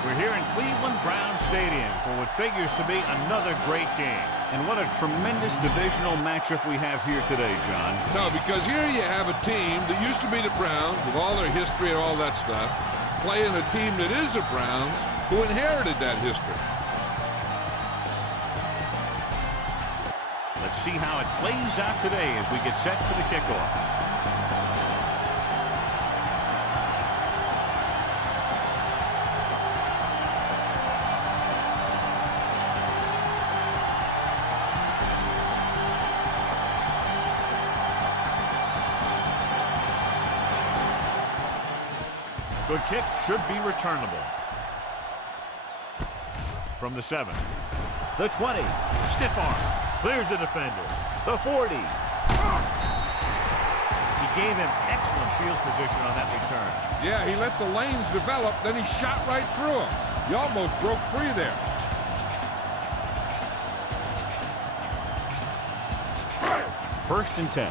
We're here in Cleveland Brown Stadium for what figures to be another great game. And what a tremendous divisional matchup we have here today, John. No, because here you have a team that used to be the Browns with all their history and all that stuff, playing a team that is the Browns who inherited that history. Let's see how it plays out today as we get set for the kickoff. Good kick, should be returnable. From the 7. The 20. Stiff arm. Clears the defender. The 40. He gave them excellent field position on that return. Yeah, he let the lanes develop, then he shot right through them. He almost broke free there. First and 10.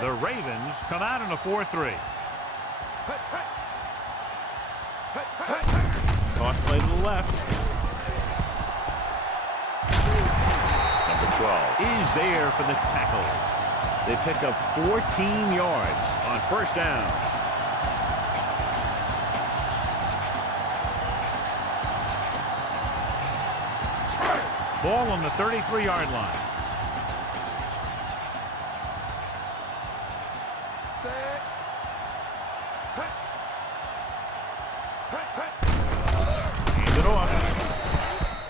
The Ravens come out in a 4-3. Toss play to the left. Number 12 is there for the tackle. They pick up 14 yards on first down. Ball on the 33-yard line.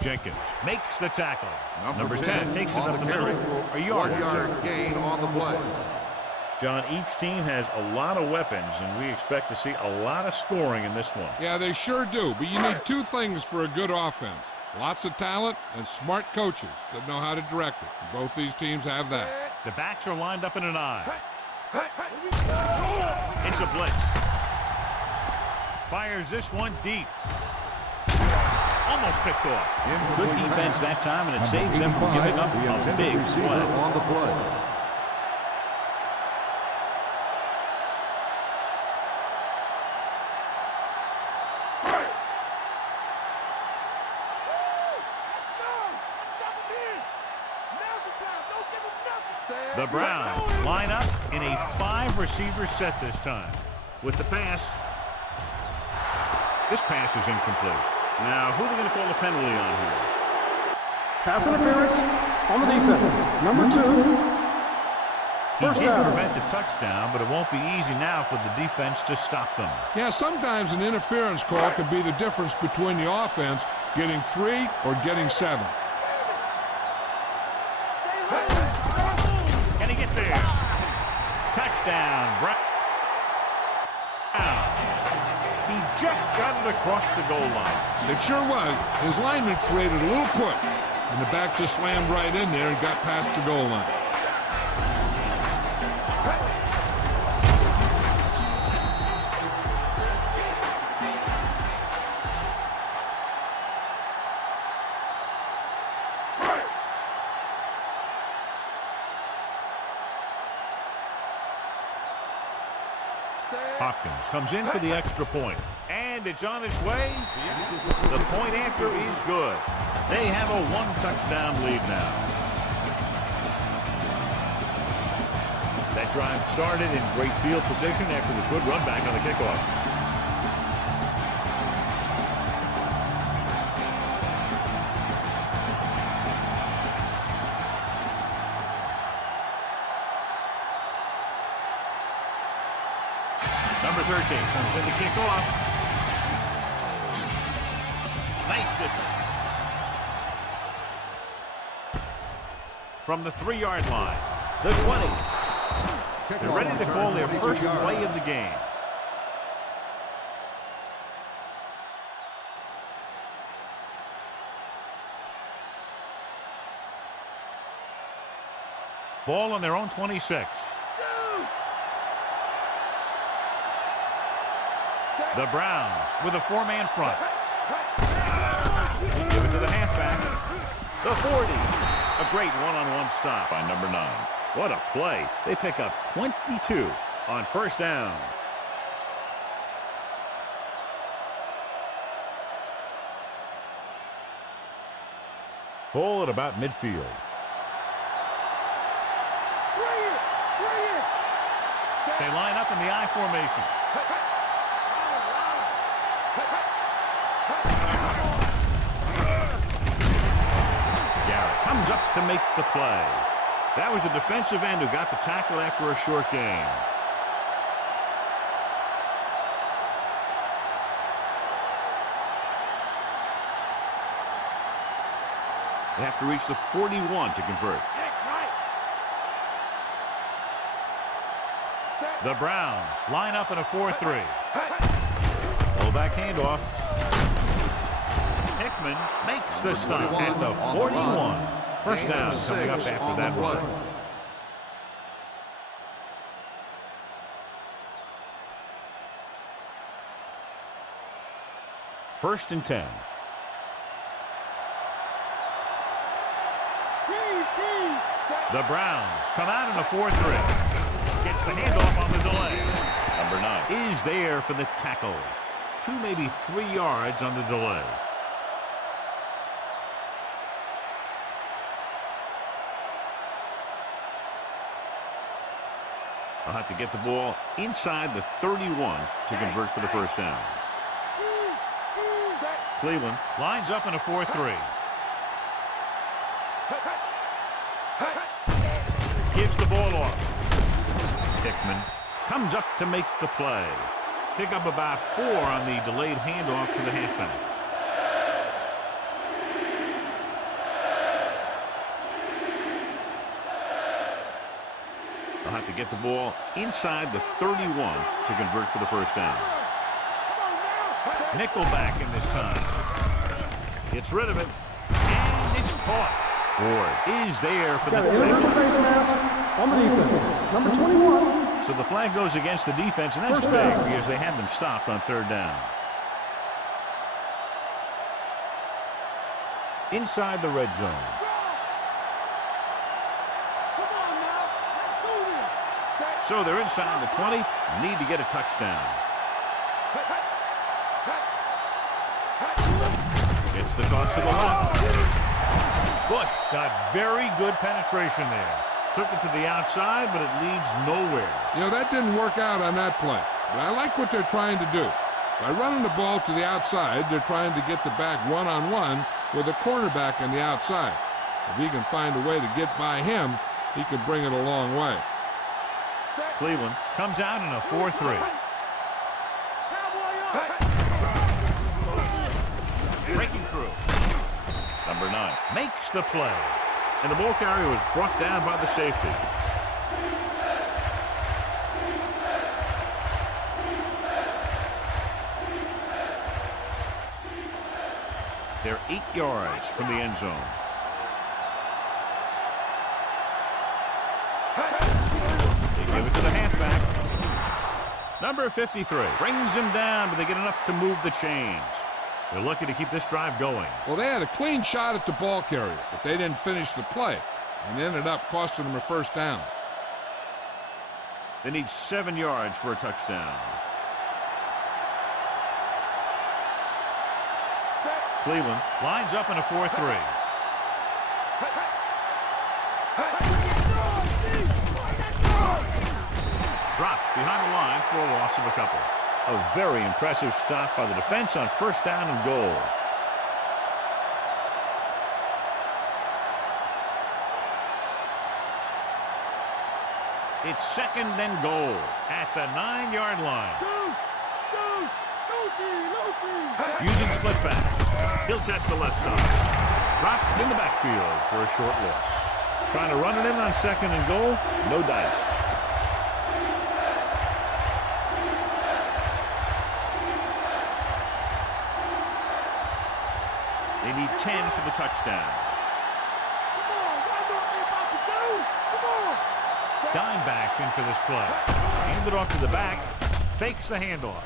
Jenkins makes the tackle. Number 10 takes it up the middle for a yard. 1 yard gain on the play. John, each team has a lot of weapons, and we expect to see a lot of scoring in this one. Yeah, they sure do, but you need two things for a good offense. Lots of talent and smart coaches that know how to direct it. Both these teams have that. The backs are lined up in an eye. It's a blitz. Fires this one deep. Almost picked off. Good defense that time, and it saves them from giving up a big play. On the play. The Browns line up in a 5-receiver set this time. With the pass. This pass is incomplete. Now, who are they going to call a penalty on here? Pass interference on the defense. Number 2. First He did down. prevent the touchdown, but it won't be easy now for the defense to stop them. Yeah, sometimes an interference call could be the difference between the offense getting 3 or getting 7. Can he get there? Touchdown, Brown. He just got it across the goal line. It sure was. His lineman created a little push, and the back just slammed right in there and got past the goal line. Hopkins comes in for the extra point. And it's on its way. The point after is good. They have a 1-touchdown lead now. That drive started in great field position after the good run back on the kickoff. Number 13 comes in to kick off. Nice defense. From the 3-yard line, the 20. They're ready to call their first play of the game. Ball on their own 26. The Browns with a 4-man front. They give it to the halfback. The 40. A great one-on-one stop by number 9. What a play. They pick up 22 on first down. Ball at about midfield. They line up in the I formation. Garrett comes up to make the play. That was the defensive end who got the tackle after a short gain. They have to reach the 41 to convert. The Browns line up in a 4-3. Fullback handoff. Hickman makes the stop at the 41. First down coming up after that run. First and 10. The Browns come out in a 4-3. Gets the handoff on the delay. Number 9 is there for the tackle. 2, maybe 3 yards on the delay. I'll have to get the ball inside the 31 to convert for the first down. Cleveland lines up in a 4-3. Gives the ball off. Hickman comes up to make the play. Pick up about 4 on the delayed handoff to the halfback. They'll have to get the ball inside the 31 to convert for the first down. Nickelback in this time. Gets rid of it, and it's caught. Ford is there for the tackle. Face mask on the defense. Number 21. So the flag goes against the defense, and that's big because they had them stopped on third down. Inside the red zone. So they're inside the 20. Need to get a touchdown. It's the toss to the left. Bush got very good penetration there. Took it to the outside, but it leads nowhere. You know, that didn't work out on that play. But I like what they're trying to do. By running the ball to the outside, they're trying to get the back one-on-one with a cornerback on the outside. If he can find a way to get by him, he can bring it a long way. Cleveland comes out in a 4-3. Breaking through. Number 9 makes the play. And the ball carrier was brought down by the safety. They're 8 yards from the end zone. They give it to the halfback. Number 53 brings him down, but they get enough to move the chains. They're lucky to keep this drive going. Well, they had a clean shot at the ball carrier, but they didn't finish the play and ended up costing them a first down. They need 7 yards for a touchdown. Cleveland lines up in a 4-3. Dropped behind the line for a loss of a couple. A very impressive stop by the defense on first down and goal. It's second and goal at the 9-yard line. Using split pass. He'll test the left side. Dropped in the backfield for a short loss. Trying to run it in on second and goal. No dice. They need 10 for the touchdown. Dimebacks in for this play. Hand it off to the back. Fakes the handoff.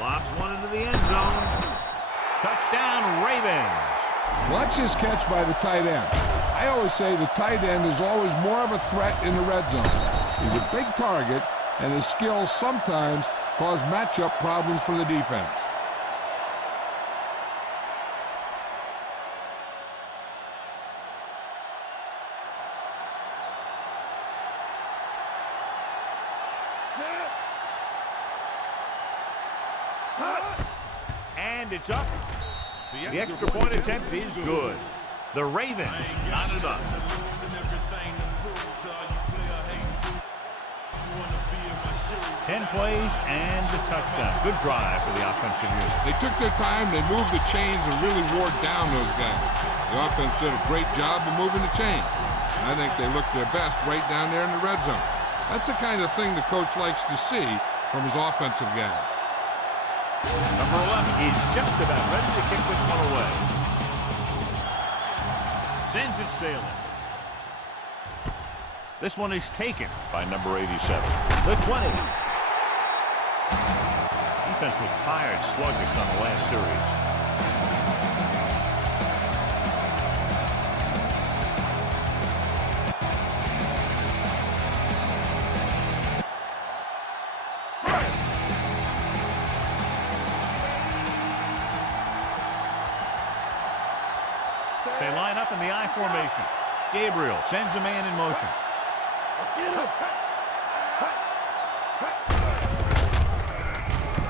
Lobs one into the end zone. Touchdown, Ravens. Watch this catch by the tight end. I always say the tight end is always more of a threat in the red zone. He's a big target, and his skills sometimes cause matchup problems for the defense. And it's up. The extra point attempt is good. The Ravens got it up. 10 plays and the touchdown. Good drive for the offensive unit. They took their time, they moved the chains, and really wore down those guys. The offense did a great job of moving the chains. I think they looked their best right down there in the red zone. That's the kind of thing the coach likes to see from his offensive guys. Number 11 is just about ready to kick this one away. Sends it sailing. This one is taken by number 87. The 20. Defense looked tired, sluggish on the last series. They line up in the I formation. Gabriel sends a man in motion.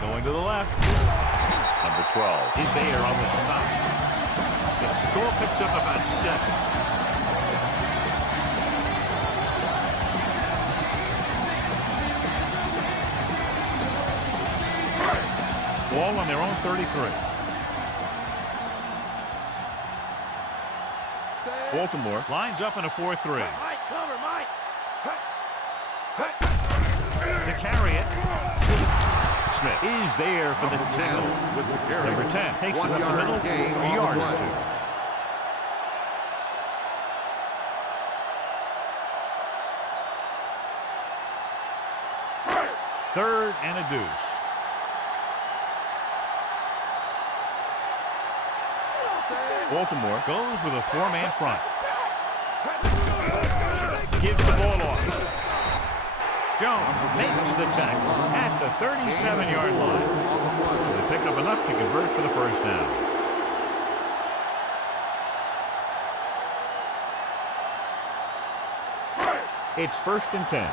Going to the left. Number 12 is there on the stop. The score picks up about 7. Ball on their own 33. Baltimore lines up in a 4-3. Mike, cover, Mike. To carry it. Smith is there for the tackle. With the carry. Number 10 takes it 1 up the middle yard for gain a on yard the or play. 2. Third and a deuce. Baltimore goes with a 4-man front. Gives the ball off. Jones makes the tackle at the 37-yard line. So they pick up enough to convert for the first down. It's 1st and 10.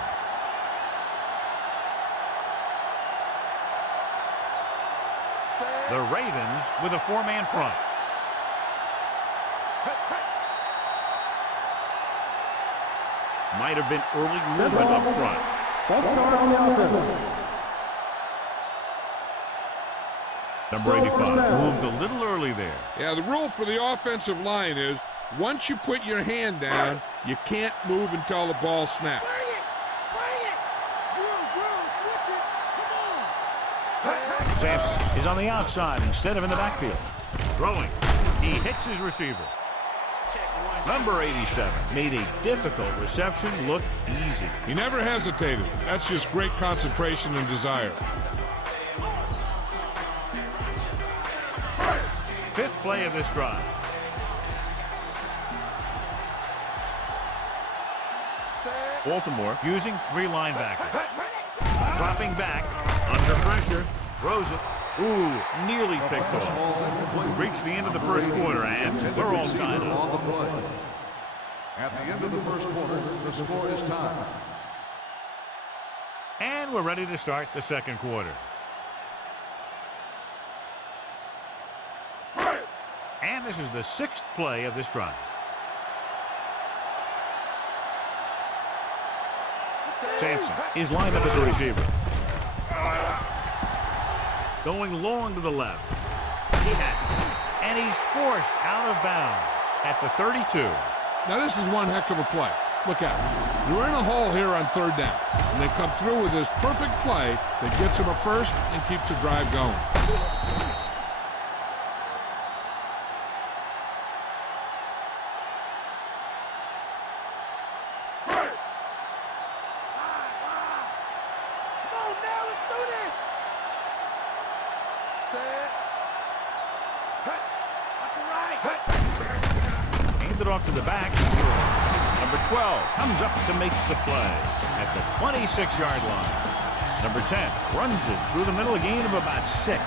The Ravens with a 4-man front. Might have been early movement up front. False start on the offense. Number 85 moved a little early there. Yeah, the rule for the offensive line is once you put your hand down, you can't move until the ball snaps. Bring it. Bring it. Drew, switch it. Come on. Sampson is on the outside instead of in the backfield. Throwing. He hits his receiver. Number 87 made a difficult reception look easy. He never hesitated. That's just great concentration and desire. 5th play of this drive. Baltimore using 3 linebackers. Dropping back, under pressure, throws it. Ooh, nearly picked off. We've reached the end of the first quarter, and we're all tied up. On the play. At the end of the first quarter, the score is tied. And we're ready to start the second quarter. And this is the 6th play of this drive. Sampson is lined up as a receiver. Going long to the left. He has it. And he's forced out of bounds at the 32. Now this is one heck of a play. Look at it. You're in a hole here on 3rd down. And they come through with this perfect play that gets them a first and keeps the drive going. Handed off to the back. Number 12 comes up to make the play at the 26-yard line. Number 10 runs it through the middle, a gain of about 6.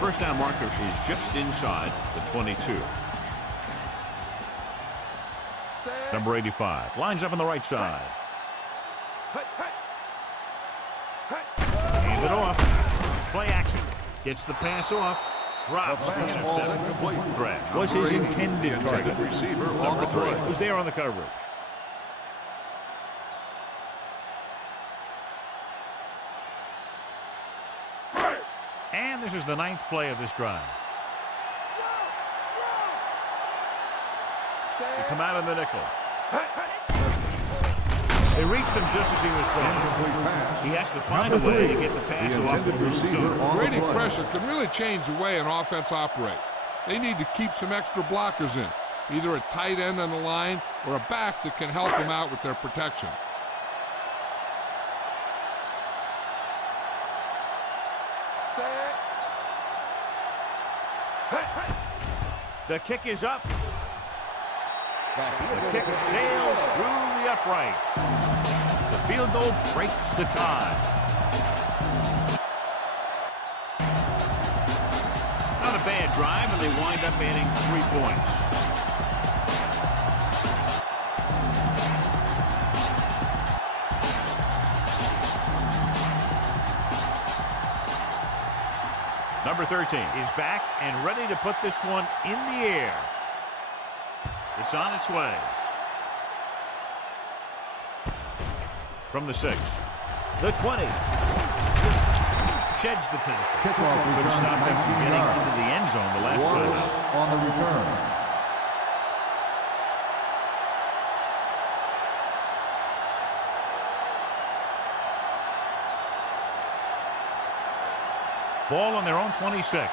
First down marker is just inside the 22. Number 85 lines up on the right side. Hand it off. Play action. Gets the pass off. Drops the interception. Thresh was his intended target. Receiver Number 3 was there on the coverage. And this is the 9th play of this drive. They come out in the nickel. They reached him just as he was throwing. He has to find a way to get the pass off and move soon. Grading pressure can really change the way an offense operates. They need to keep some extra blockers in, either a tight end on the line or a back that can help them out with their protection. The kick is up. The kick sails through the uprights. The field goal breaks the tie. Not a bad drive, and they wind up adding 3 points. Number 13 is back and ready to put this one in the air. It's on its way. From the 6. The 20. Sheds the tackle. Kickoff Couldn't stop them from getting into the end zone the last time Wallace out. on the return. Ball on their own 26.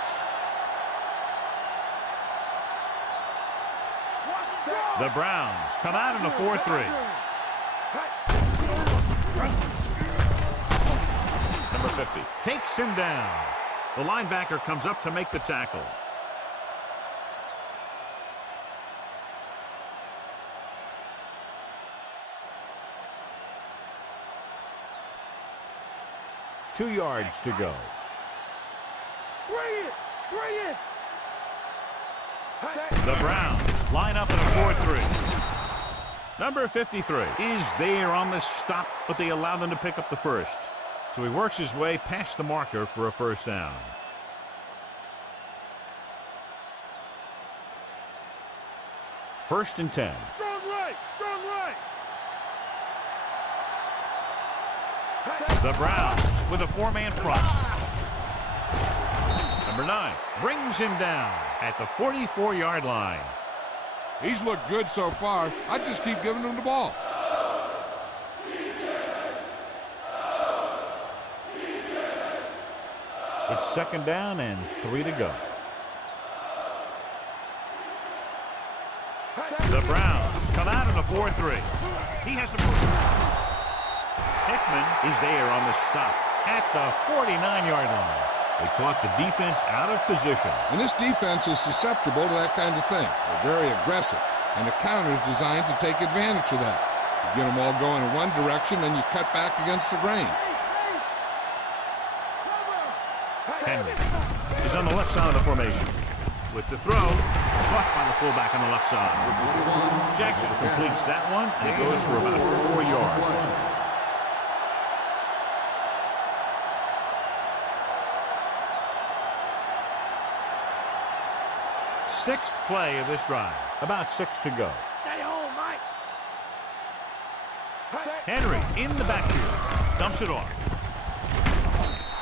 The Browns come out in a 4-3. Number 50 takes him down. The linebacker comes up to make the tackle. Two yards to go. Bring it! Bring it! The Browns line up in a 4-3. Number 53 is there on the stop, but they allow them to pick up the first. So he works his way past the marker for a first down. First and 10. Strong right! Strong right! The Browns with a 4-man front. Number 9 brings him down at the 44-yard line. He's looked good so far. I just keep giving him the ball. It's second down and 3 to go. The Browns come out in a 4-3. He has some. Hickman is there on the stop at the 49-yard line. They caught the defense out of position. And this defense is susceptible to that kind of thing. They're very aggressive, and the counter is designed to take advantage of that. You get them all going in one direction, and you cut back against the grain. Henry is on the left side of the formation. With the throw, caught by the fullback on the left side. Jackson completes that one, and it goes for about 4 yards. Sixth play of this drive. About 6 to go. Stay home, Mike! Henry in the backfield. Dumps it off.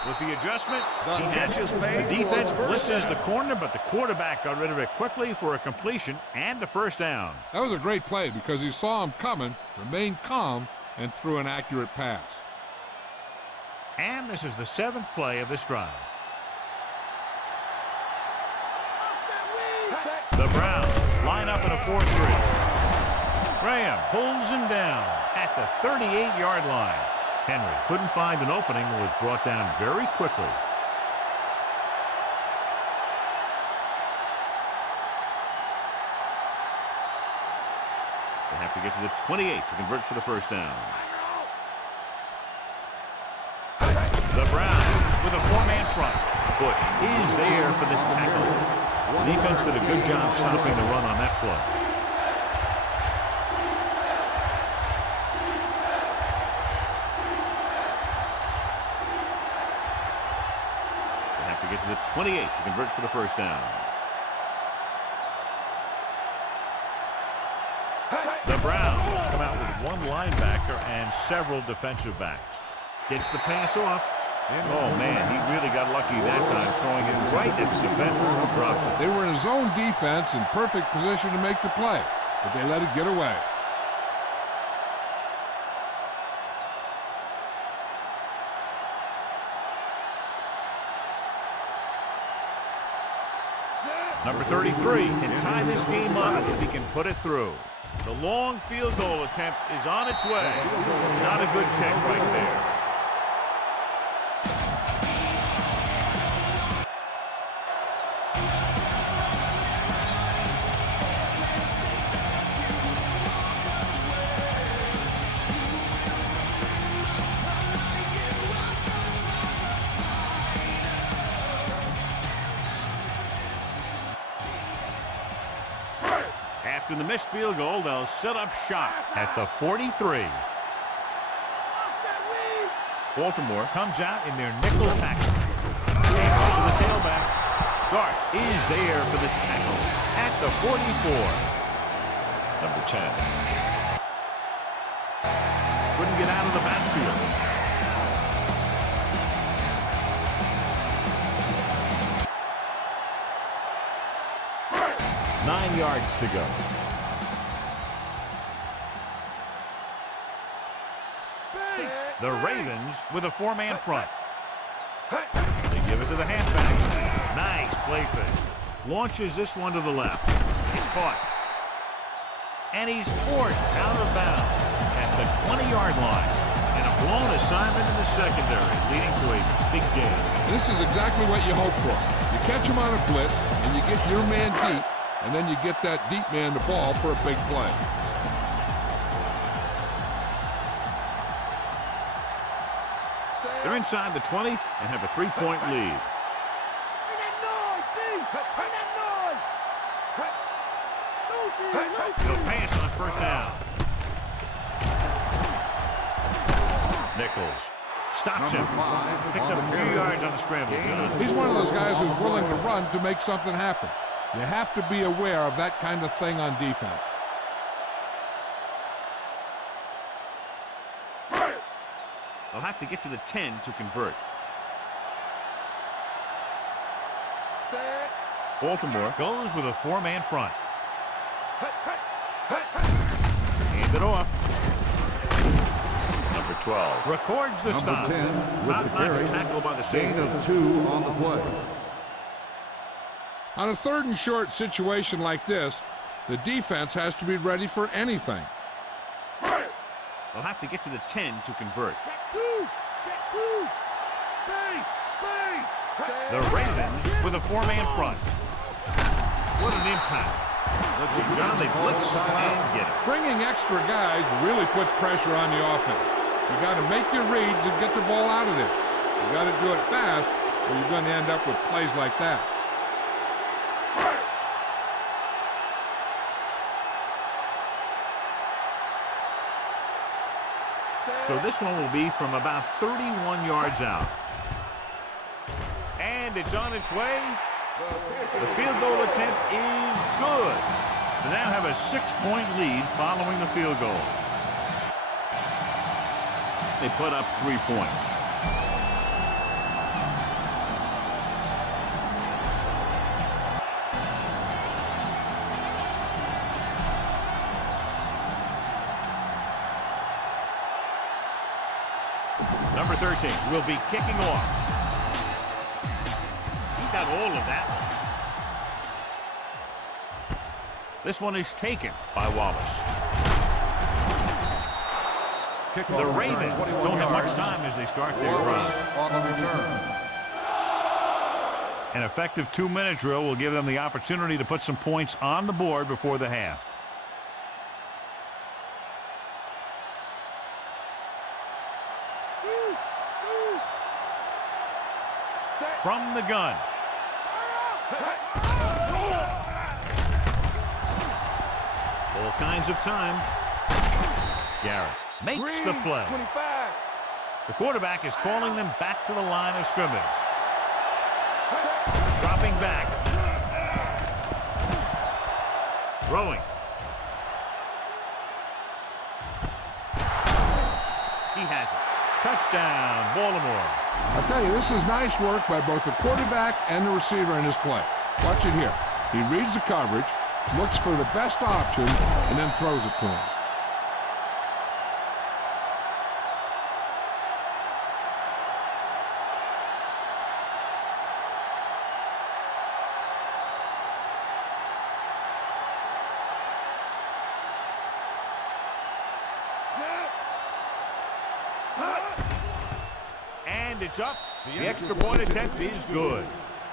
With the adjustment, he has it. The defense blitzes the corner, but the quarterback got rid of it quickly for a completion and a first down. That was a great play because he saw him coming, remained calm, and threw an accurate pass. And this is the 7th play of this drive. The Browns line up in a 4-3. Graham pulls him down at the 38-yard line. Henry couldn't find an opening and was brought down very quickly. The to get to the 28 to convert for the first down. The Browns with a four-man front. Bush is there for the tackle. The defense did a good job stopping the run on that play. Get to the 28 to convert for the first down. The Browns come out with one linebacker and several defensive backs. Gets the pass off. Oh, man, he really got lucky that time, throwing it right at the defender who drops it. They were in zone defense in perfect position to make the play, but they let it get away. Number 33 can tie this game up if he can put it through. The long field goal attempt is on its way. Not a good kick right there. After the missed field goal, they'll set up shop at the 43. Baltimore comes out in their nickel tackle. To the tailback. Starks is there for the tackle at the 44. Number 10. Couldn't get out of the backfield. Nine yards to go. The Ravens with a four-man front. They give it to the halfback. Nice play fake. Launches this one to the left. He's caught. And he's forced out of bounds at the 20-yard line. And a blown assignment in the secondary, leading to a big gain. This is exactly what you hope for. You catch him on a blitz, and you get your man deep, and then you get that deep man the ball for a big play. They're inside the 20 and have a 3-point lead. He'll pass on first down. Nichols stops him. Picked up a few yards on the scramble, John. He's one of those guys who's willing to run to make something happen. You have to be aware of that kind of thing on defense. They'll have to get to the 10 to convert. Baltimore goes with a four-man front. Hand it off. Number 12 records the stop. 10 with the Top-notch carry. tackle by the safety. Gain of 2 on the play. On a third and short situation like this, the defense has to be ready for anything. They'll have to get to the 10 to convert. The Ravens with a four-man front. What an impact. So John, they blitz and get it. Bringing extra guys really puts pressure on the offense. You got to make your reads and get the ball out of there. You got to do it fast, or you're going to end up with plays like that. So this one will be from about 31 yards out. And it's on its way. The field goal attempt is good. They now have a 6-point lead following the field goal. They put up 3 points. Number 13 will be kicking off. He got all of that. This one is taken by Wallace. The Ravens don't have much time as they start their drive. On the return. An effective 2-minute drill will give them the opportunity to put some points on the board before the half. From the gun. All kinds of time. Garrett makes the play. 25. The quarterback is calling them back to the line of scrimmage. Dropping back. Throwing. He has it. Touchdown, Baltimore. I'll tell you, this is nice work by both the quarterback and the receiver in his play. Watch it here. He reads the coverage, looks for the best option, and then throws it to him. And it's up. The extra point attempt is good.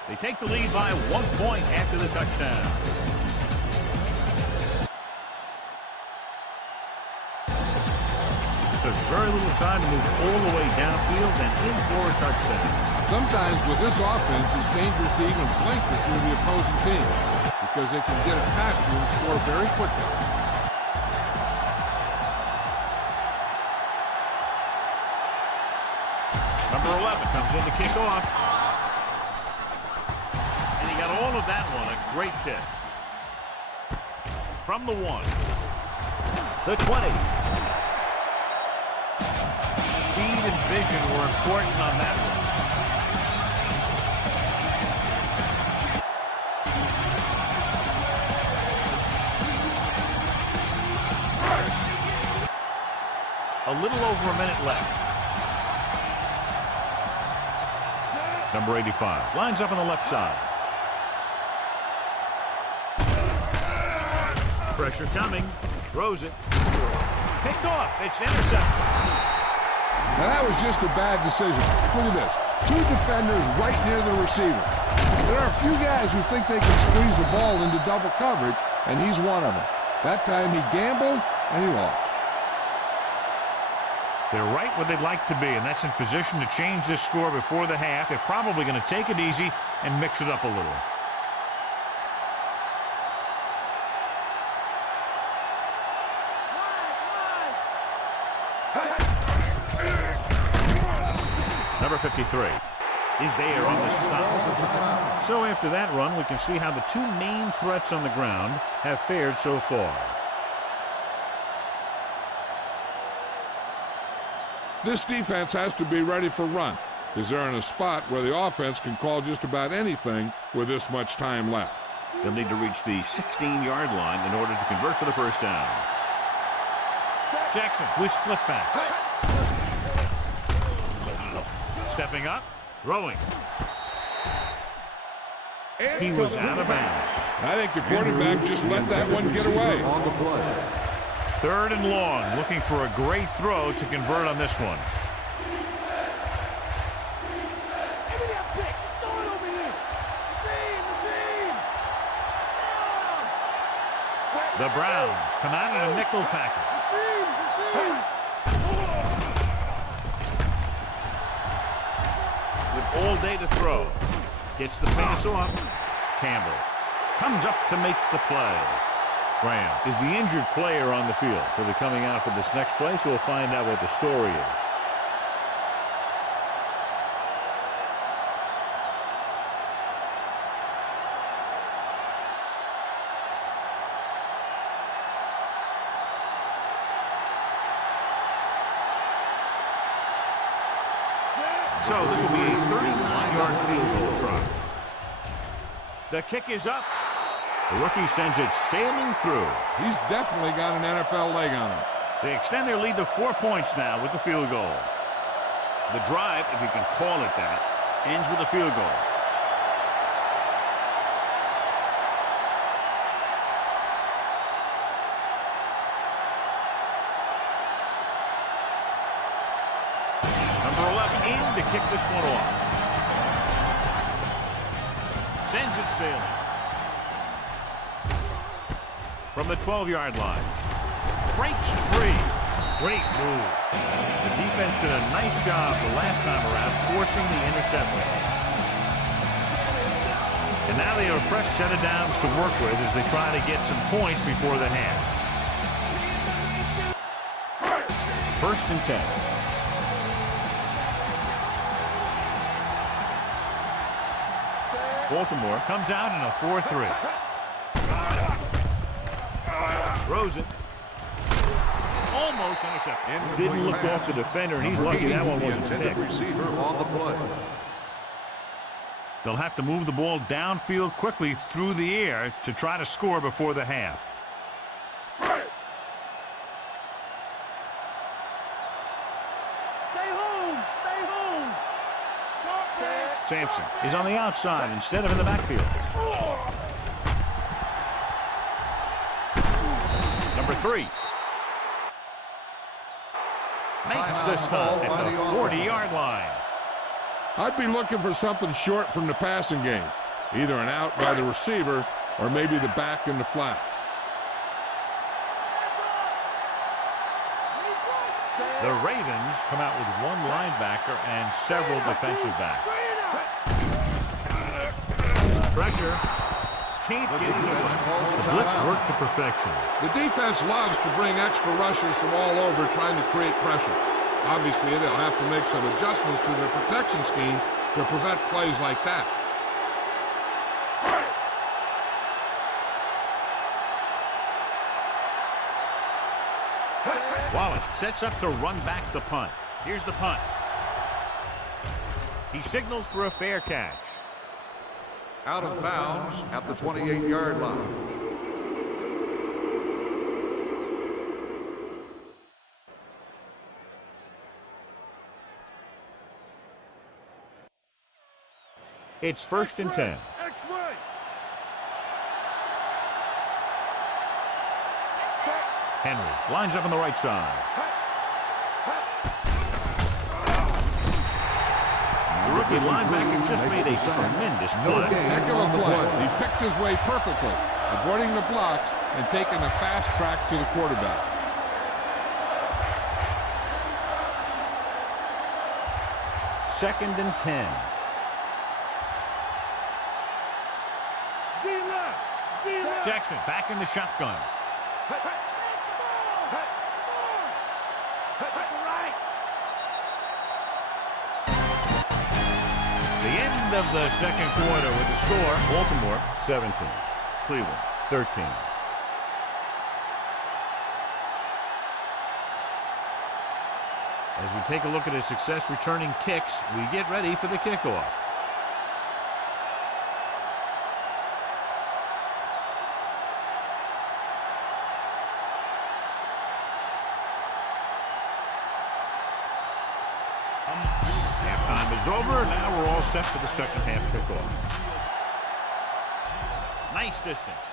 They take the lead by 1 point after the touchdown. It took very little time to move all the way downfield and in for a touchdown. Sometimes with this offense, it's dangerous to even blink through the opposing team because they can get it past you and score very quickly. Number 11 comes in to kick off. And he got all of that one. A great kick. From the 1. The 20. Speed and vision were important on that one. A little over a minute left. Number 85 lines up on the left side. Pressure coming. Throws it. Picked off. It's intercepted. Now that was just a bad decision. Look at this. 2 defenders right near the receiver. There are a few guys who think they can squeeze the ball into double coverage, and he's one of them. That time he gambled, and he lost. They're right where they'd like to be, and that's in position to change this score before the half. They're probably going to take it easy and mix it up a little. Number 53 is there on the stop. So after that run, we can see how the 2 main threats on the ground have fared so far. This defense has to be ready for run, because they're in a spot where the offense can call just about anything with this much time left. They'll need to reach the 16-yard line in order to convert for the first down. Jackson with split back. Stepping up, throwing. He was out of bounds. I think the quarterback just let that one get away. On the play. 3rd and long, looking for a great throw to convert on this one. Give me that pick. Throw it over here. Receive. The Browns come out in a nickel package. With all day to throw. Gets the pass off. Campbell comes up to make the play. Graham is the injured player on the field. He'll be coming out for this next play, so we'll find out what the story is. So this will be a 39-yard field goal try. The kick is up. The rookie sends it sailing through. He's definitely got an NFL leg on him. They extend their lead to 4 points now with the field goal. The drive, if you can call it that, ends with a field goal. Number 11 in to kick this one off. Sends it sailing. From the 12-yard line. Breaks free. Great move. The defense did a nice job the last time around forcing the interception. And now they have a fresh set of downs to work with as they try to get some points before the half. 1st and 10. Baltimore comes out in a 4-3. Throws it. Almost intercepted. Didn't look off the defender, and he's lucky that one wasn't picked. Receiver on the play. They'll have to move the ball downfield quickly through the air to try to score before the half. Stay home. Stay home. Sampson is on the outside instead of in the backfield. Number 3. Makes the stop at the 40-yard line. I'd be looking for something short from the passing game, either an out by the receiver or maybe the back in the flats. The Ravens come out with one linebacker and several defensive backs. Pressure. Can't get it away. The blitz worked to perfection. The defense loves to bring extra rushers from all over trying to create pressure. Obviously, they'll have to make some adjustments to their protection scheme to prevent plays like that. Wallace sets up to run back the punt. Here's the punt. He signals for a fair catch. Out of bounds at the 28-yard line. It's 1st and 10. X-ray. Henry lines up on the right side. The rookie linebacker just made a tremendous play. Heck of a play. He picked his way perfectly, avoiding the blocks and taking a fast track to the quarterback. Second and 10. Jackson back in the shotgun. It's the end of the second quarter with the score. Baltimore 17. Cleveland 13. As we take a look at his success returning kicks, we get ready for the kickoff. Halftime is over. Now we're all set for the second half kickoff. Nice distance.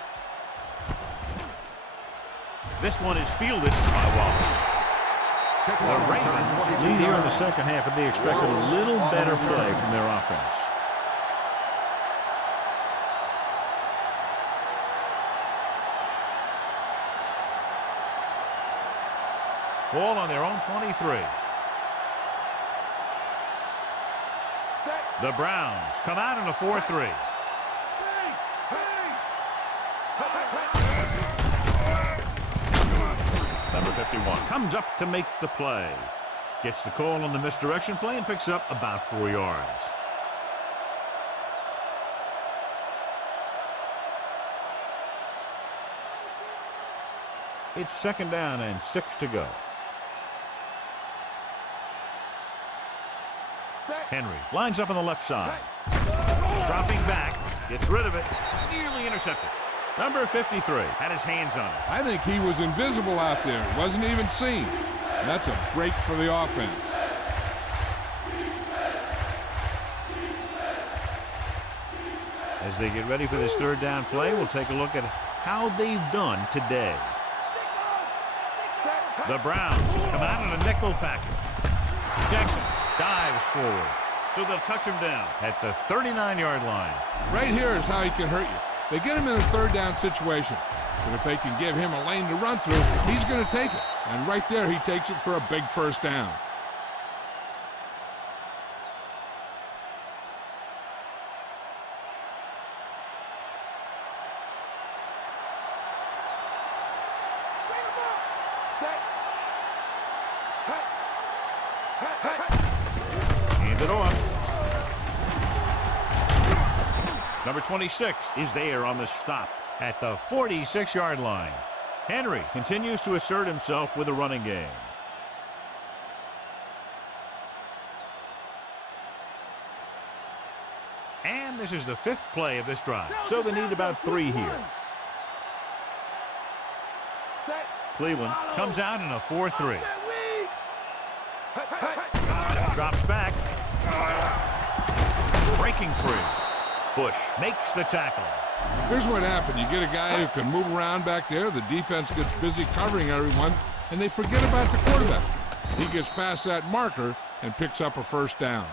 This one is fielded by Wallace. The Ravens lead here in the second half, and they expected a little better play from their offense. Ball on their own 23. The Browns come out in a 4-3. Number 51 comes up to make the play. Gets the call on the misdirection play and picks up about 4 yards. It's 2nd down and 6 to go. Henry lines up on the left side. Dropping back, gets rid of it, nearly intercepted. Number 53 had his hands on it. I think he was invisible out there. Wasn't even seen. And that's a break for the offense. As they get ready for this 3rd down play, we'll take a look at how they've done today. The Browns come out in a nickel package. Jackson dives forward, so they'll touch him down at the 39-yard line. Right here is how he can hurt you. They get him in a 3rd down situation. But if they can give him a lane to run through, he's going to take it. And right there, he takes it for a big first down. Hand it off. Number 26 is there on the stop at the 46-yard line. Henry continues to assert himself with a running game. And this is the 5th play of this drive, so they need about 3 here. Cleveland comes out in a 4-3. Drops back. Breaking free. Bush makes the tackle. Here's what happened. You get a guy who can move around back there. The defense gets busy covering everyone, and they forget about the quarterback. He gets past that marker and picks up a first down.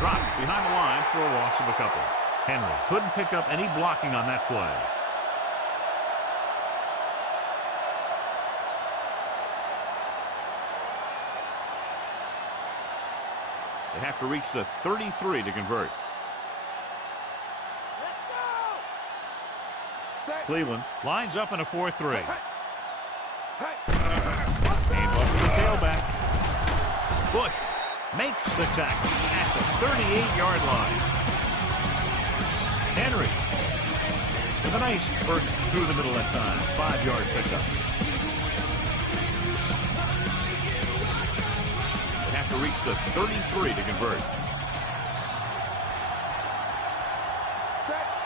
Dropped behind the line for a loss of a couple. Henry couldn't pick up any blocking on that play. They have to reach the 33 to convert. Cleveland lines up in a 4-3. Hand off to the tailback. Bush makes the tackle at the 38-yard line. Henry with a nice burst through the middle that time. 5-yard pickup. They have to reach the 33 to convert.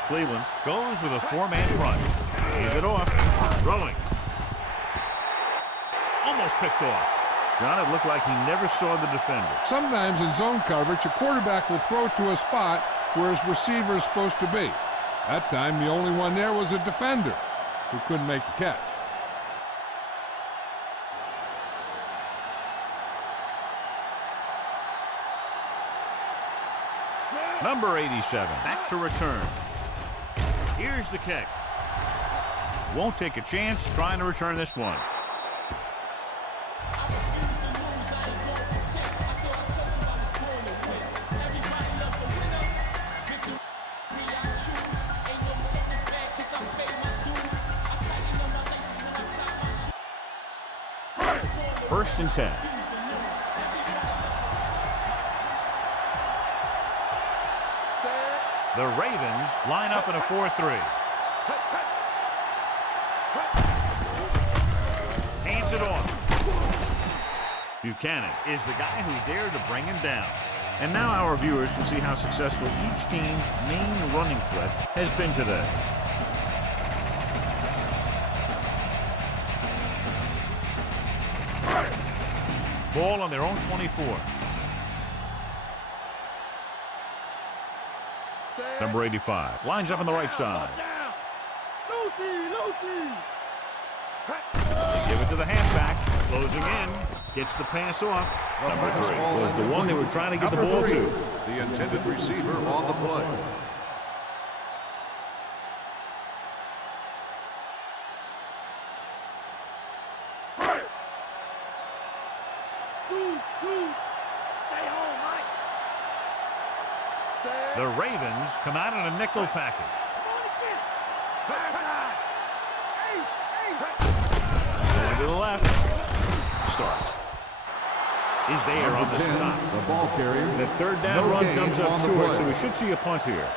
Cleveland goes with a 4-man front. Hand it off. Throwing. Almost picked off. John, it looked like he never saw the defender. Sometimes in zone coverage, a quarterback will throw to a spot where his receiver is supposed to be. That time, the only one there was a defender who couldn't make the catch. Number 87, back to return. Here's the kick. Won't take a chance trying to return this one. First and 10. The Ravens line up in a 4-3. Hands it off. Buchanan is the guy who's there to bring him down. And now our viewers can see how successful each team's main running threat has been today. Ball on their own 24. Number 85 lines up on the right side. They give it to the halfback. Closing in. Gets the pass off. Number 3 was the one they were trying to get the ball to. The intended receiver on the play. The Ravens come out in a nickel package. Going to the left. Starts. Is there on the stop. The ball carrier. The third down run comes up short, so we should see a punt here.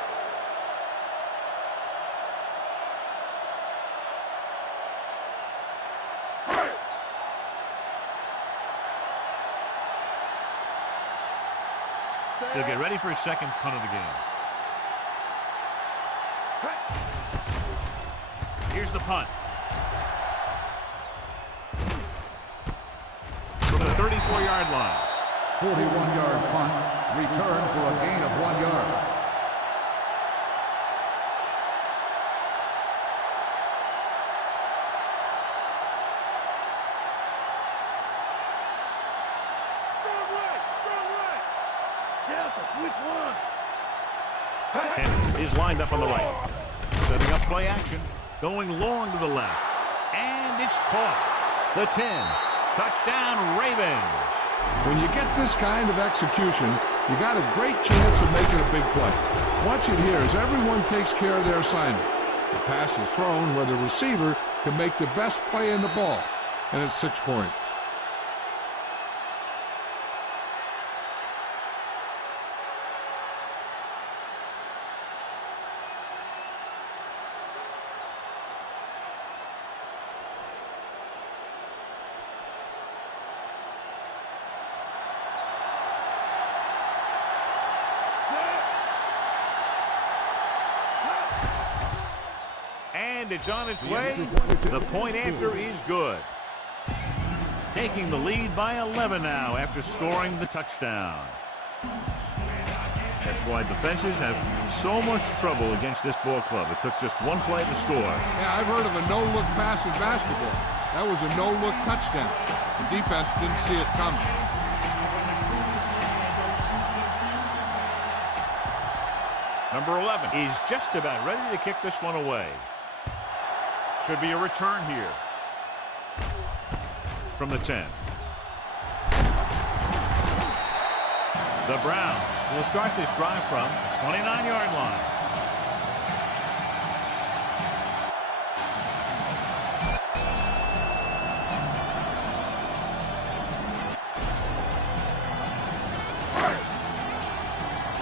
They'll get ready for a second punt of the game. Here's the punt. From the 34-yard line. 41-yard punt. Return for a gain of 1 yard. Switch one. Henry is lined up on the right. Setting up play action. Going long to the left. And it's caught. The 10. Touchdown, Ravens. When you get this kind of execution, you got a great chance of making a big play. Watch it here as everyone takes care of their assignment. The pass is thrown where the receiver can make the best play in the ball, and it's 6 points. And it's on its way. The point after is good. Taking the lead by 11 now after scoring the touchdown. That's why defenses have so much trouble against this ball club. It took just one play to score. Yeah, I've heard of a no-look pass in basketball. That was a no-look touchdown. The defense didn't see it coming. Number 11 is just about ready to kick this one away. Should be a return here from the 10. The Browns will start this drive from 29-yard line.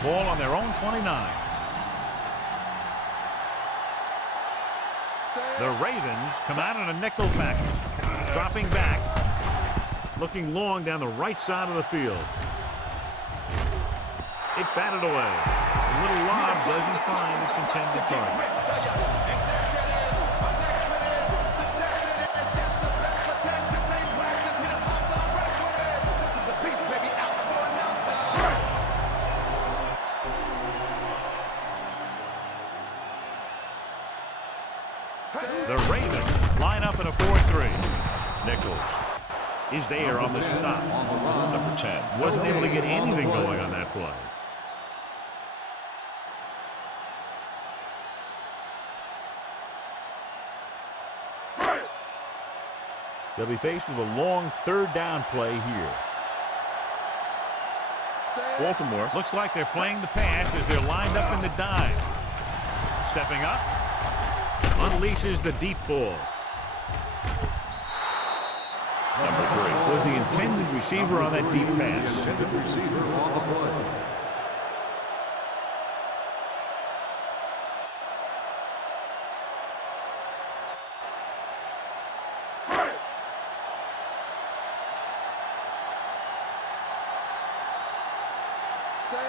Ball on their own 29. The Ravens come out in a nickel package, dropping back, looking long down the right side of the field. It's batted away. The little lob doesn't find its intended target. The Ravens line up in a 4-3. Nichols is there on the stop. Number 10 wasn't able to get anything going on that play. They'll be faced with a long third down play here. Baltimore looks like they're playing the pass as they're lined up in the dime. Stepping up. Unleashes the deep ball. Number 3 was the intended receiver on that deep pass. Intended receiver on the play.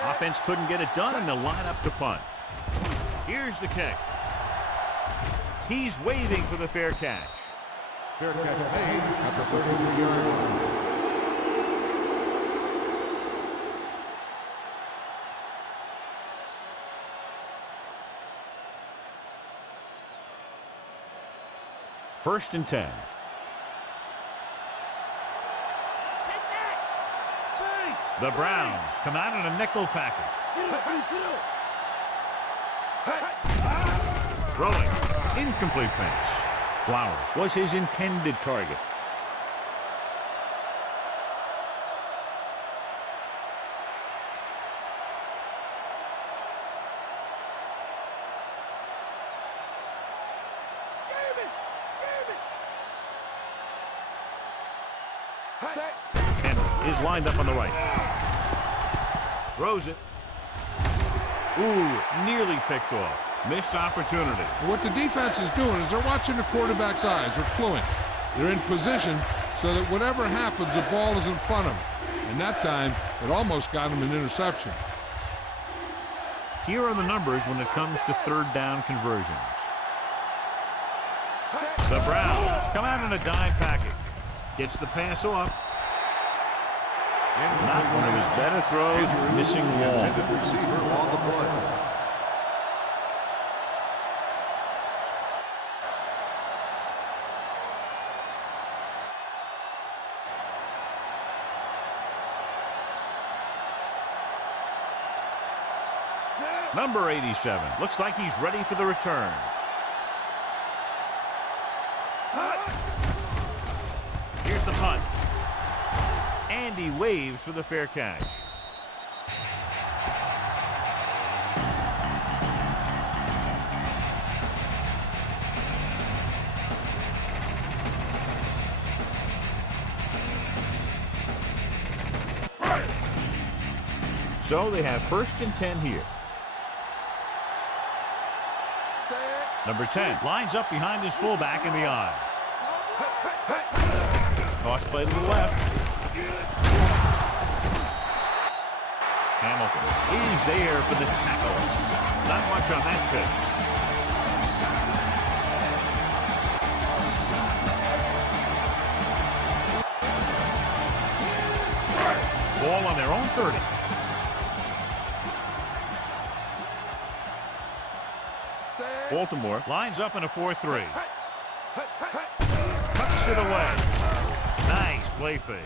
Offense couldn't get it done, and they'll line up to punt. Here's the kick. He's waving for the fair catch. Fair catch made at the 33-yard line. First and 10. The Browns come out in a nickel package. Throwing. Incomplete pass. Flowers was his intended target. Henry is lined up on the right. Throws it. Ooh, nearly picked off. Missed opportunity. What the defense is doing is they're watching the quarterback's eyes. They're fluent. They're in position so that whatever happens, the ball is in front of them. And that time, it almost got him an interception. Here are the numbers when it comes to third down conversions. The Browns come out in a dime package. Gets the pass off. Not one of his better throws, missing long. Intended receiver on the play. Number 87. Looks like he's ready for the return. Here's the punt. And he waves for the fair catch. So they have 1st and 10 here. Number 10 lines up behind his fullback in the eye. Toss play to the left. Hamilton is there for the tackle. Not much on that pitch. Ball on their own 30. Baltimore lines up in a 4-3. Tucks it away. Nice play fake.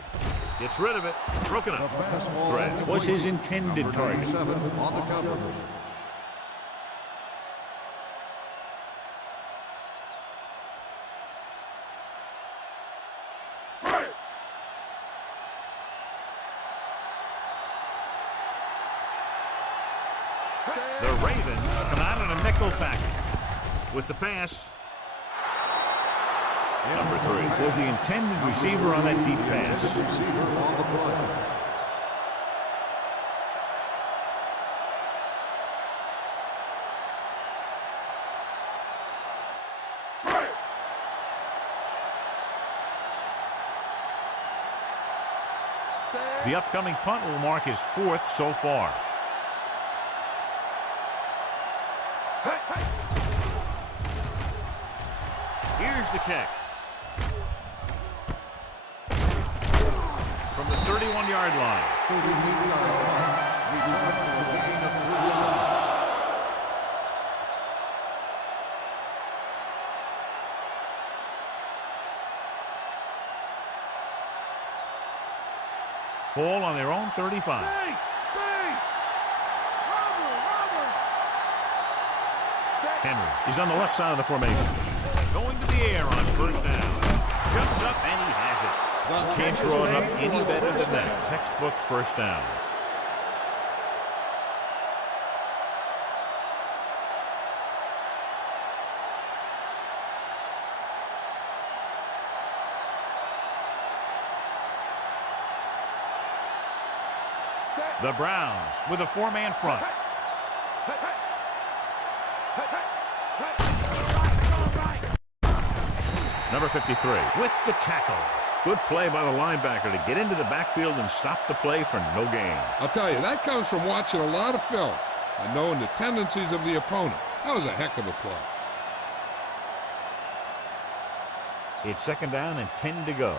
Gets rid of it. Broken up. Threat was his intended target. On the cover. The Ravens come out in a nickel package. With the pass, number 3 was the intended receiver on that deep pass. Receiver on the play. The upcoming punt will mark his 4th so far. Here's the kick. From the 31-yard line. 38-yard line. Return for a gain of 3 yards. Ball on their own 35. Base! Robber! Henry is on the left side of the formation. Going to the air on 1st down. Jumps up and he has it. Can't throw it up any better than that. Textbook 1st down. The Browns with a 4-man front. Number 53 with the tackle. Good play by the linebacker to get into the backfield and stop the play for no gain. I'll tell you, that comes from watching a lot of film and knowing the tendencies of the opponent. That was a heck of a play. It's 2nd down and 10 to go.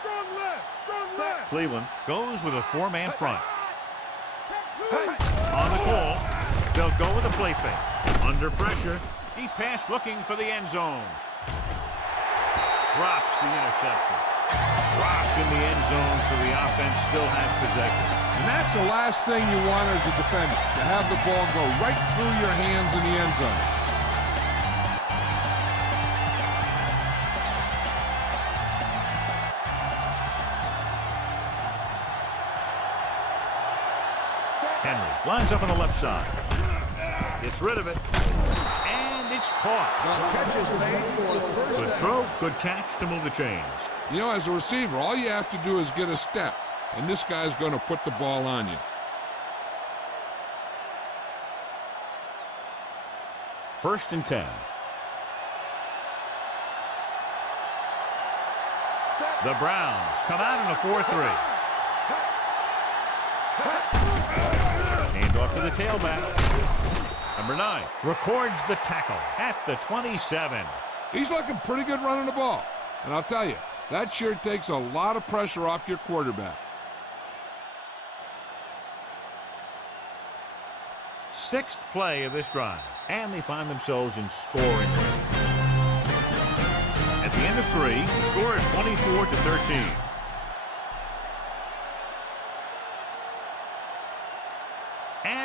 Strong left! Cleveland goes with a 4-man front. On the call, they'll go with a play fake. Under pressure, he passed looking for the end zone. Drops the interception. Dropped in the end zone, so the offense still has possession. And that's the last thing you want as a defender, to have the ball go right through your hands in the end zone. Henry lines up on the left side. Gets rid of it. And it's caught. The catch is made for a 1st Good down. throw, good catch to move the chains. You know, as a receiver, all you have to do is get a step, and this guy's going to put the ball on you. 1st and 10. The Browns come out in a 4-3. Hand off to the tailback. Number 9 records the tackle at the 27. He's looking pretty good running the ball. And I'll tell you, that sure takes a lot of pressure off your quarterback. 6th play of this drive, and they find themselves in scoring range. At the end of 3, the score is 24-13.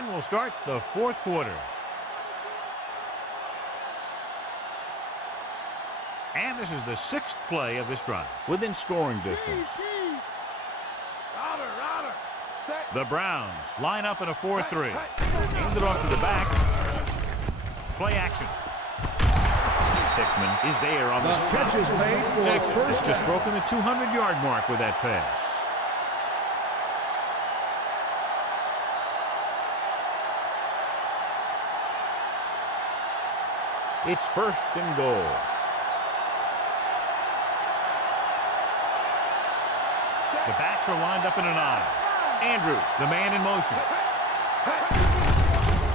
And we'll start the fourth quarter. And this is the sixth play of this drive, within scoring distance. The Browns line up in a 4-3. Hand it off to the back. Play action. Hickman is there on the catch is made for Jackson has first just down. broken the 200-yard mark with that pass. It's first and goal. The backs are lined up in an I. Andrews, the man in motion.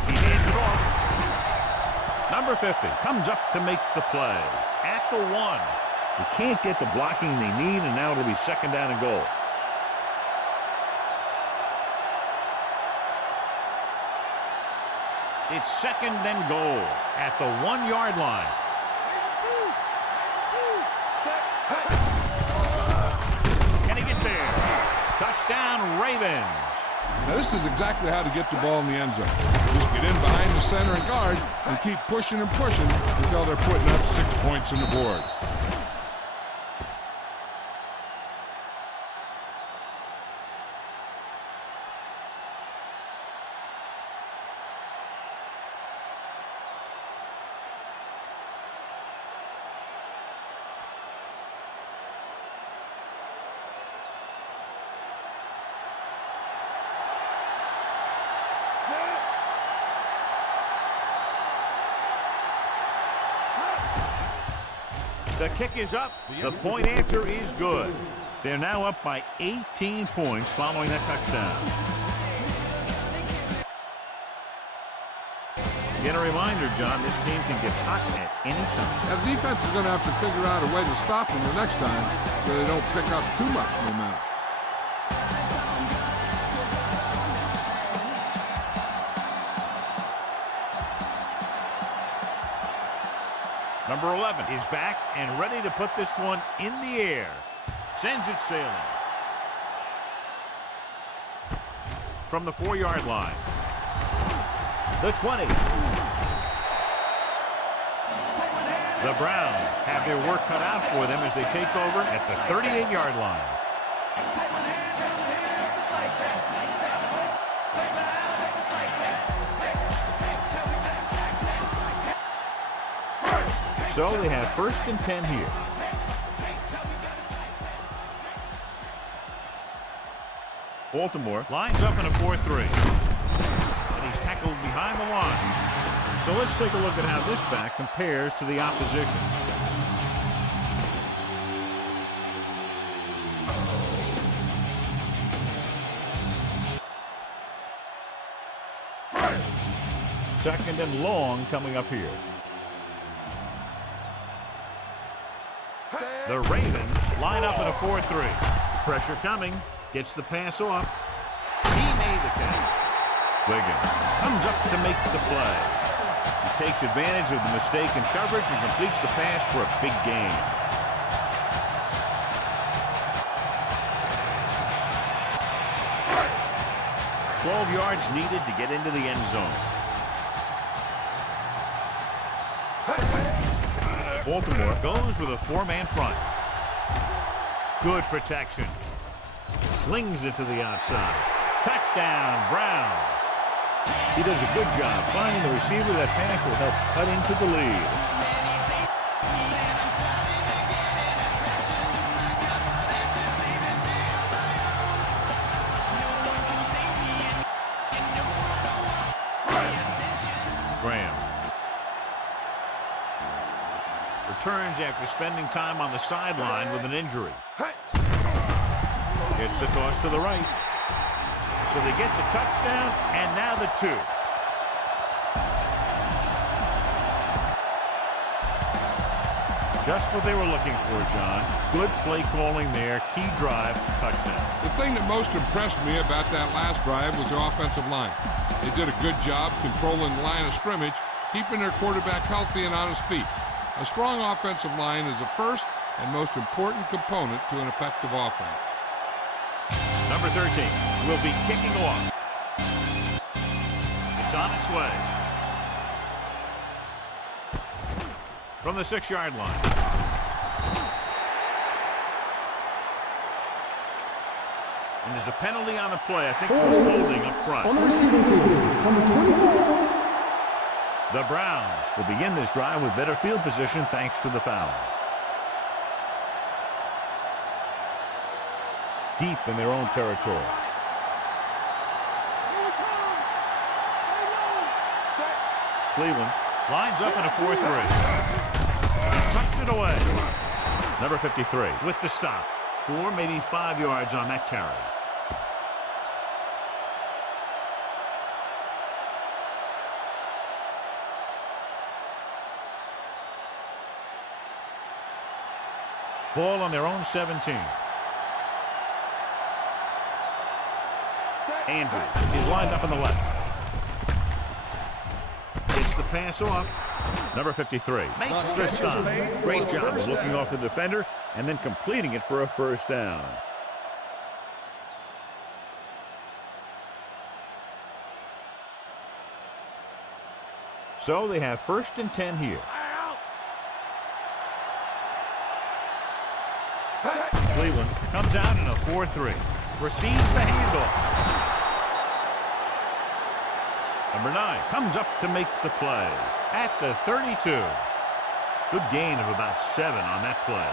He hands it off. Number 50 comes up to make the play. At the 1. They can't get the blocking they need, and now it'll be second down and goal. It's second and goal at the 1-yard line. Can he get there? Touchdown, Ravens. Now, this is exactly how to get the ball in the end zone. Just get in behind the center and guard and keep pushing and pushing until they're putting up 6 points on the board. The kick is up. The point after is good. They're now up by 18 points following that touchdown. Again, a reminder, John, this team can get hot at any time. Now, the defense is going to have to figure out a way to stop them the next time so they don't pick up too much momentum. Number 11 is back and ready to put this one in the air. Sends it sailing. From the 4-yard line. The 20. The Browns have their work cut out for them as they take over at the 38-yard line. So they have first and 10 here. Baltimore lines up in a 4-3. And he's tackled behind the line. So let's take a look at how this back compares to the opposition. Second and long coming up here. The Ravens line up in a 4-3. Pressure coming. Gets the pass off. He made the catch. Wiggins comes up to make the play. He takes advantage of the mistake in coverage and completes the pass for a big gain. "12 yards needed to get into the end zone. Baltimore goes with a 4-man front. Good protection. Slings it to the outside. Touchdown, Browns. He does a good job finding the receiver. That pass will help cut into the lead. Graham returns after spending time on the sideline with an injury. Gets the toss to the right. So they get the touchdown, and now the 2. Just what they were looking for, John. Good play calling there. Key drive, touchdown. The thing that most impressed me about that last drive was the offensive line. They did a good job controlling the line of scrimmage, keeping their quarterback healthy and on his feet. A strong offensive line is the first and most important component to an effective offense. Number 13 will be kicking off. It's on its way. From the 6-yard line. And there's a penalty on the play. I think it was holding up front. On the receiving team, number 24. The Browns will begin this drive with better field position thanks to the foul. Deep in their own territory. Cleveland lines up in a 4-3. Tucks it away. Number 53 with the stop. 4, maybe 5 yards on that carry. Ball on their own 17. Andrews is lined up on the left. Gets the pass off. Number 53 makes the stop. Great job of looking off the defender and then completing it for a first down. So they have 1st and 10 here. Cleveland comes out in a 4-3. Receives the handoff. Number 9 comes up to make the play at the 32. Good gain of about 7 on that play.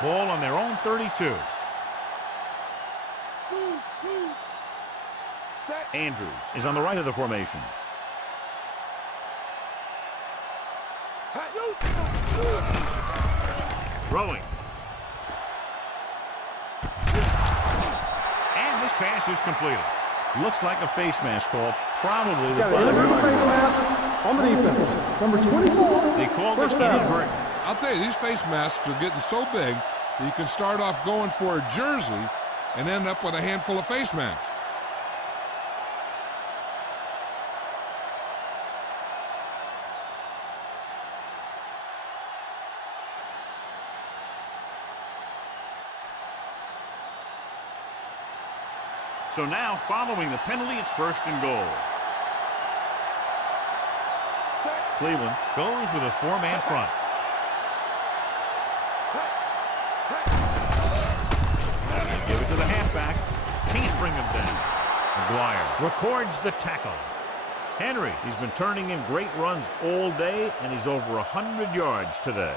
Ball on their own 32. Andrews is on the right of the formation. Throwing. And this pass is completed. Looks like a face mask call. Probably the Got an inadvertent face mask on the defense. Number 24. They called it First down. inadvertent. I'll tell you, these face masks are getting so big that you can start off going for a jersey and end up with a handful of face masks. So now, following the penalty, it's 1st and goal. Cleveland goes with a 4-man front. They give it to the halfback. Can't bring him down. McGuire records the tackle. Henry, he's been turning in great runs all day, and he's over 100 yards today.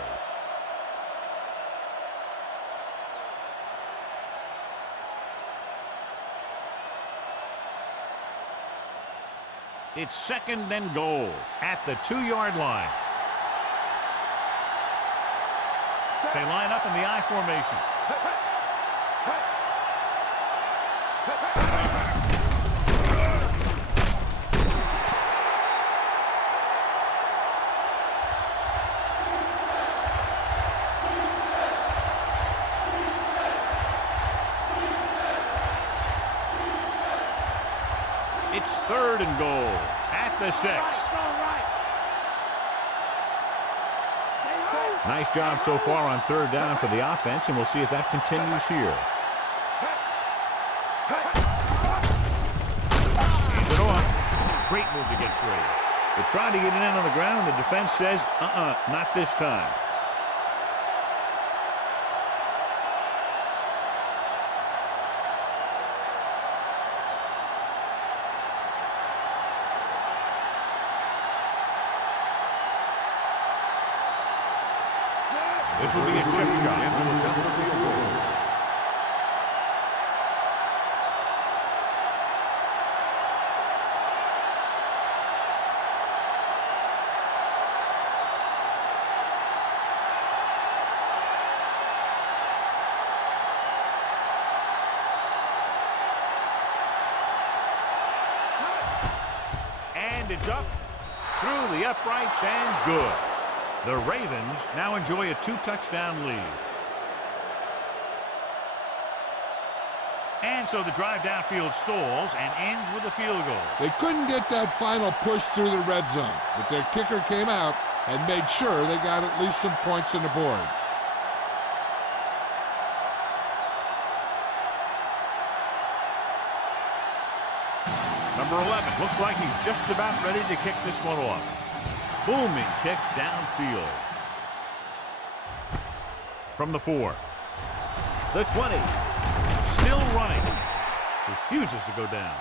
It's 2nd and goal at the 2-yard line. They line up in the I formation. It's 3rd and goal at the 6. Nice job so far on 3rd down for the offense, and we'll see if that continues here. Hand it off. Great move to get free. They tried to get it in on the ground, and the defense says, not this time. This will be a chip shot. And it's up through the uprights and good. The Ravens now enjoy a 2-touchdown lead. And so the drive downfield stalls and ends with a field goal. They couldn't get that final push through the red zone, but their kicker came out and made sure they got at least some points on the board. Number 11 looks like he's just about ready to kick this one off. Booming kick downfield. From the 4. The 20. Still running. Refuses to go down.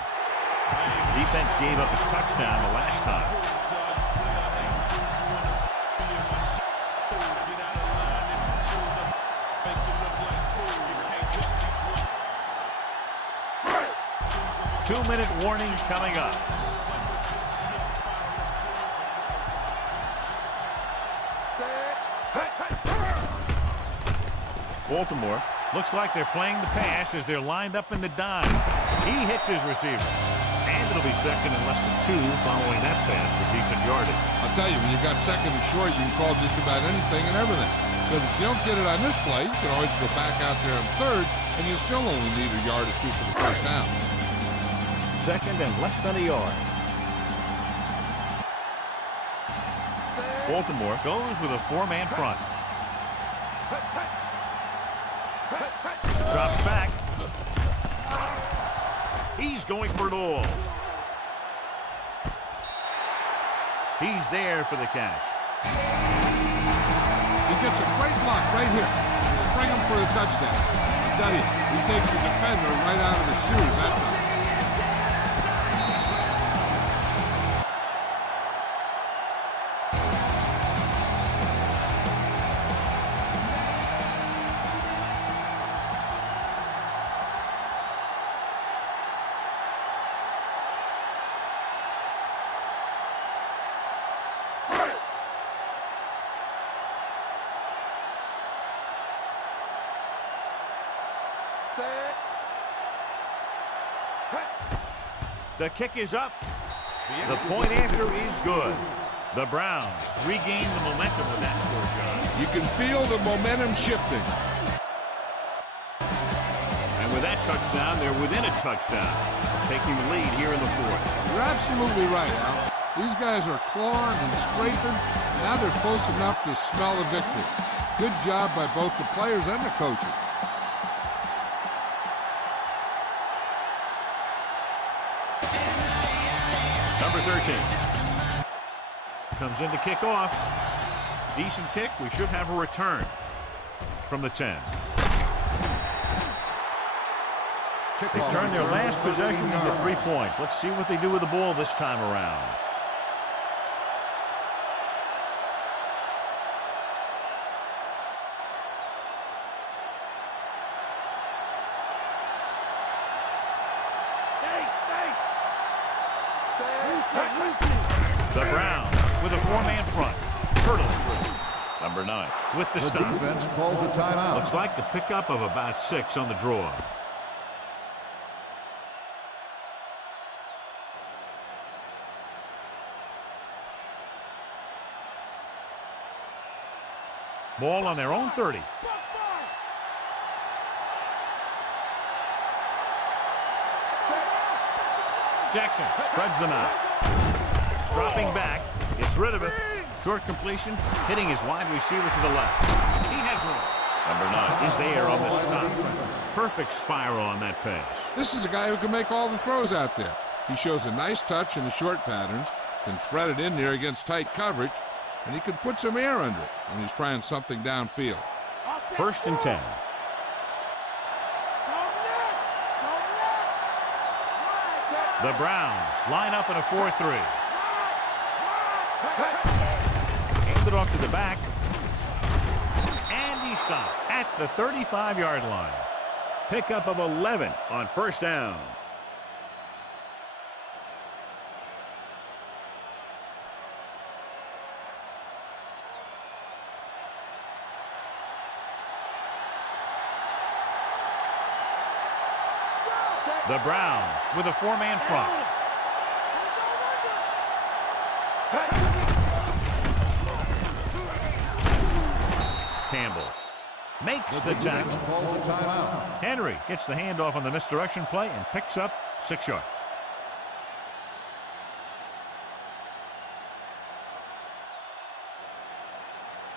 Defense gave up a touchdown the last time. Two-minute warning coming up. Baltimore looks like they're playing the pass as they're lined up in the dime. He hits his receiver. And it'll be second and less than 2 following that pass for decent yardage. I'll tell you, when you got second and short, you can call just about anything and everything. Because if you don't get it on this play, you can always go back out there on third, and you still only need a yard or 2 for the first down. Second and less than a yard. Baltimore goes with a 4-man front. Drops back. He's going for it all. He's there for the catch. He gets a great block right here. Spring him for the touchdown. I tell you, he takes the defender right out of his shoes that time. The kick is up. The point after is good. The Browns regain the momentum with that score, John. You can feel the momentum shifting. And with that touchdown, they're within a touchdown, taking the lead here in the 4th. You're absolutely right, Al. These guys are clawing and scraping. Now they're close enough to smell the victory. Good job by both the players and the coaches. Number 13 comes in to kick off. Decent kick. We should have a return from the 10. They turned their last possession into 3 points. Let's see what they do with the ball this time around. The Browns with a 4-man front. Hurdles through. Number 9 with the stop. Defense calls a timeout. Looks like the pickup of about 6 on the draw. Ball on their own 30. Jackson spreads them out. Dropping back, gets rid of it. Short completion, hitting his wide receiver to the left. He has room. Number 9 is there on the stop. Perfect spiral on that pass. This is a guy who can make all the throws out there. He shows a nice touch in the short patterns, can thread it in there against tight coverage, and he can put some air under it when he's trying something downfield. 1st and 10. The Browns line up in a 4-3. Hand it off to the back. And he stopped at the 35-yard line. Pickup of 11 on 1st down. The Browns with a 4-man front. Campbell makes the tackle. Calls a timeout. Henry gets the handoff on the misdirection play and picks up 6 yards.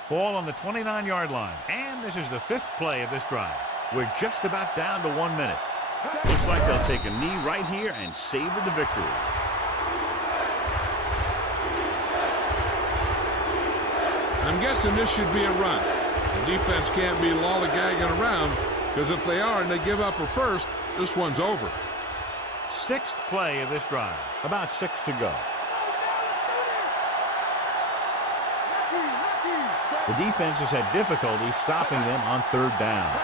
Ball on the 29-yard line. And this is the 5th play of this drive. We're just about down to 1 minute. Looks like they'll take a knee right here and savor the victory. I'm guessing this should be a run. The defense can't be lollygagging around, because if they are and they give up a first, this one's over. Sixth play of this drive. About 6 to go. The defense has had difficulty stopping them on third down.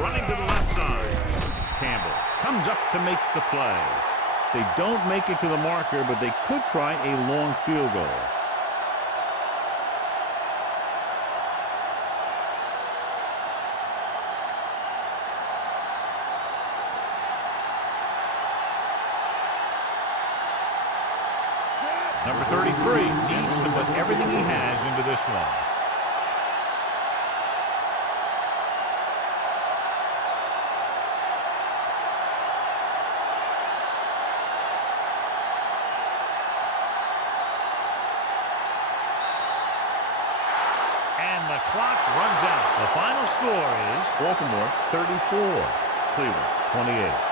Running to the left side. Campbell comes up to make the play. They don't make it to the marker, but they could try a long field goal. Number 33 needs to put everything he has into this one. And the clock runs out. The final score is Baltimore 34, Cleveland 28.